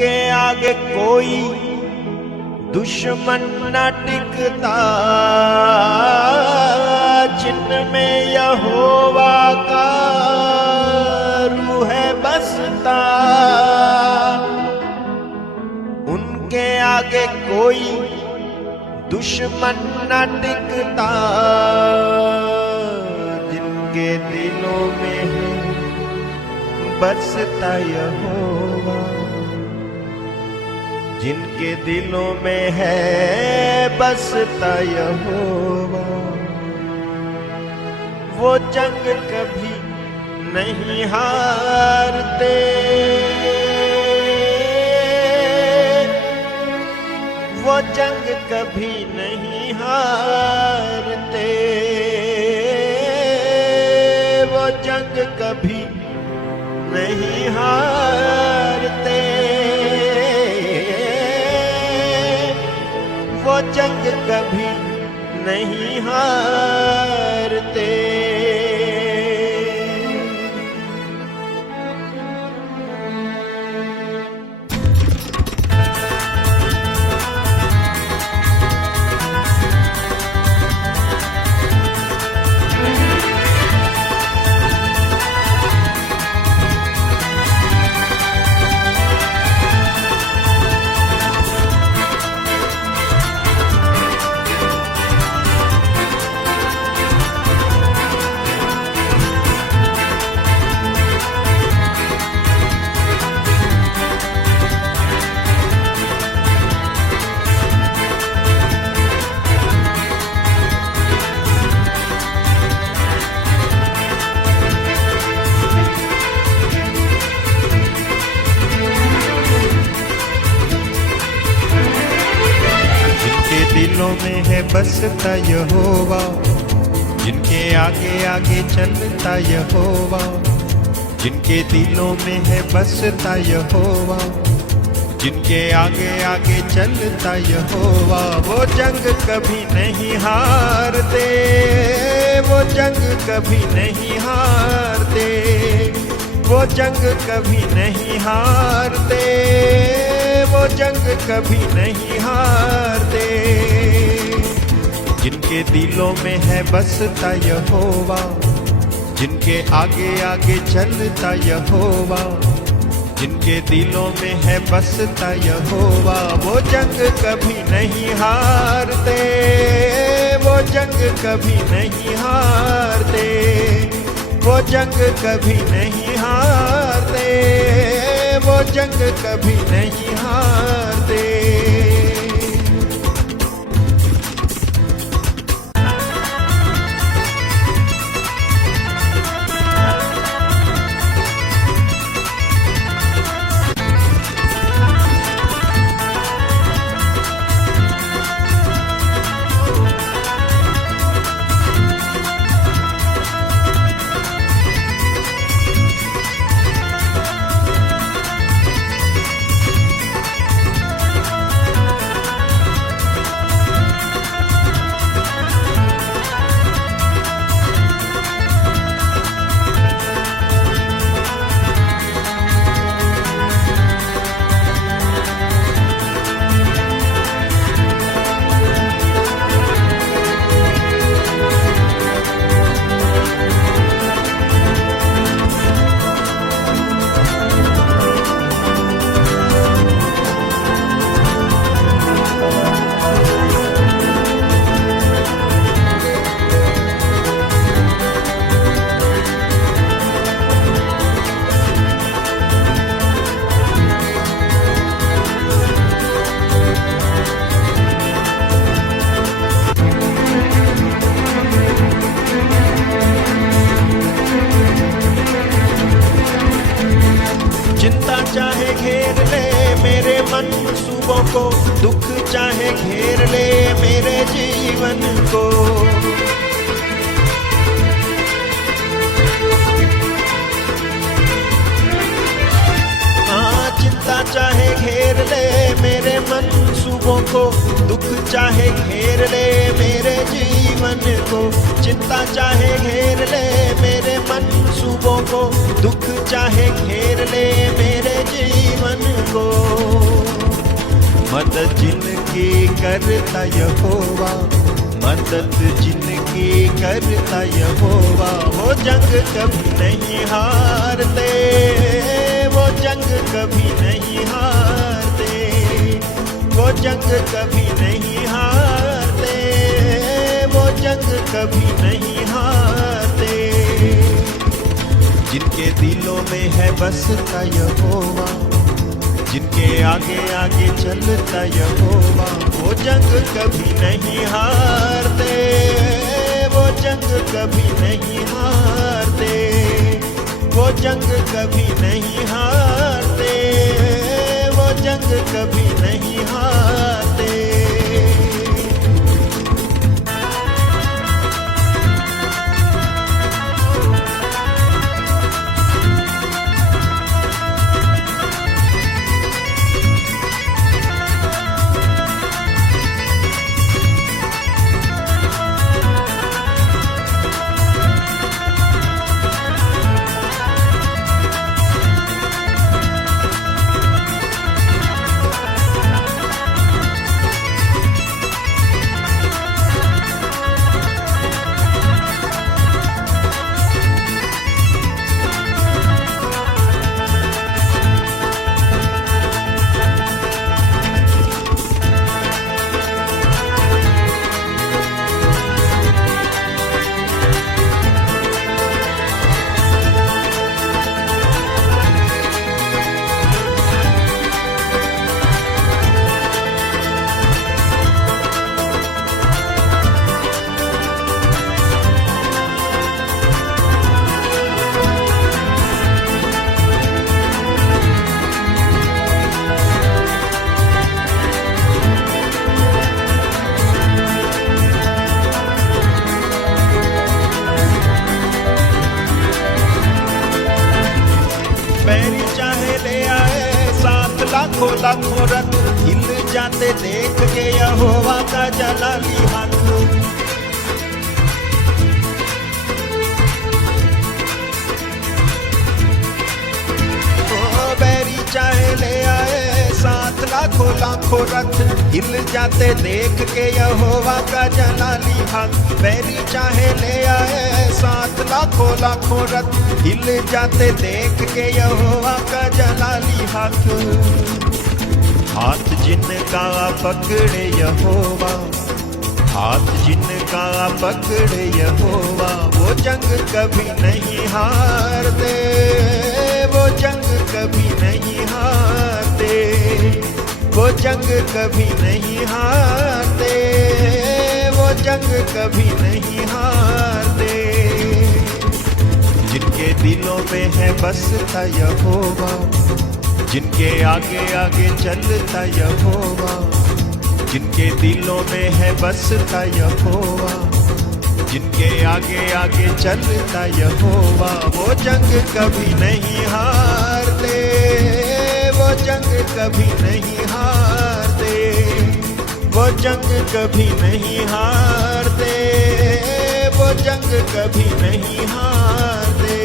उनके आगे कोई दुश्मन न टिकता, जिनमें यहोवा का रूह है बसता। उनके आगे कोई दुश्मन न टिकता, जिनके दिलों में है बसता यहोवा, जिनके दिलों में है बसता यहोवा। वो जंग कभी नहीं हारते, वो जंग कभी नहीं हारते, वो जंग कभी नहीं हारते, वो जंग कभी नहीं हारते। दिलों में है बसता यहोवा, जिनके आगे आगे चलता यहोवा, जिनके दिलों में है बसता यहोवा, जिनके आगे आगे चलता यहोवा। वो जंग कभी नहीं हारते, वो जंग कभी नहीं हारते, वो जंग कभी नहीं हारते, वो जंग कभी नहीं हारते। जिनके दिलों में है बसता यहोवा, जिनके आगे आगे चलता यहोवा, जिनके दिलों में है बसता यहोवा। वो जंग कभी नहीं हारते, वो जंग कभी नहीं हारते, वो जंग कभी नहीं हारते, वो जंग कभी नहीं हारते। चिंता चाहे घेर ले मेरे मनसूबों को, दुख चाहे घेर ले मेरे जीवन को। हाँ, चिंता चाहे घेर ले मेरे मनसूबों को, दुख चाहे घेर ले मेरे जीवन को। चिंता चाहे घेर ले मेरे मनसूबों को, दुख चाहे घेर ले मेरे जीवन को। करता यहोवा, मदद जिनकी करता यहोवा। वो जंग कभी नहीं हारते, वो जंग कभी नहीं हारते, वो जंग कभी नहीं हारते, वो जंग कभी नहीं हारते। जिनके दिलों में है बसता यहोवा, जिनके आगे आगे चलता यहोवा, वो जंग कभी नहीं हारते, वो जंग कभी नहीं हारते, वो जंग कभी नहीं हारते, वो जंग कभी नहीं हारते। बैरी चाहे ले आए साथ लाखों लाखों रथ, हिल जाते देख के यहोवा का जलाली हाथ। बैरी चाहे ले आए साथ लाखों लाखों रथ, हिल जाते देख के यहोवा का जलाली हाथ। बैरी चाहे ले आए साथ लाखों लाखों रथ, हिल जाते देख के यहोवा का जलाली हाथ। हाथ जिनका पकड़े यहोवा, हाथ जिनका पकड़े यहोवा, वो जंग कभी नहीं हारते, वो जंग कभी नहीं हारते, वो जंग कभी नहीं हारते, वो जंग कभी नहीं हारते। जिनके दिलों में है बसता यहोवा, जिनके आगे आगे चलता यहोवा, जिनके दिलों में है बसता यहोवा, जिनके आगे आगे चलता यहोवा, वो जंग कभी नहीं हारते, वो जंग कभी नहीं हारते, वो जंग कभी नहीं हारते, वो जंग कभी नहीं हारते।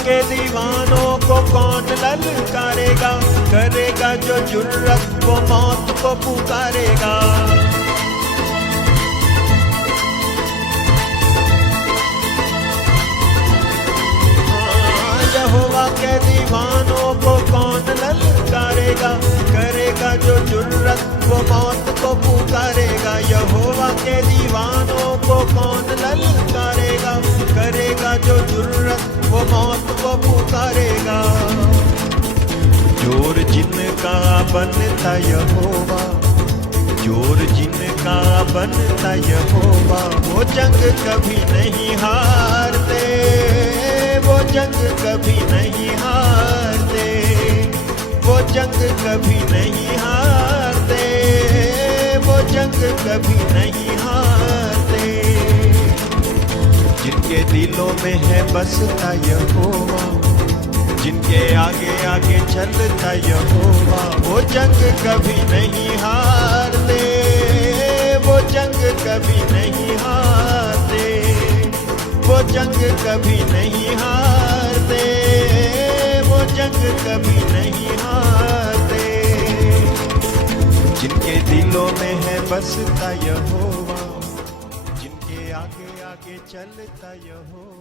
के दीवानों को कौन ललकारेगा, करेगा जो जुर्रत वो मौत को पुकारेगा। यहोवा के दीवानों को कौन ललकारेगा, करेगा जो जुर्रत वो मौत को पुकारेगा। यहोवा के दीवानों को कौन ललकारेगा, करेगा जो जुर्रत वो मौत को पुकारेगा। जोर जिनका बनता यहोवा, जोर जिनका बनता यहोवा। वो जंग कभी नहीं हारते, वो जंग कभी नहीं हारते, वो जंग कभी नहीं हारते, वो जंग कभी नहीं हारते। जिनके दिलों में है बसता यहोवा, जिनके आगे आगे चलता यहोवा, वो जंग कभी नहीं हारते, वो जंग कभी नहीं हारते, वो जंग कभी नहीं हारते, वो जंग कभी नहीं हारते। जिनके दिलों में है बसता यहोवा, जिनके आगे आगे चलता यहोवा।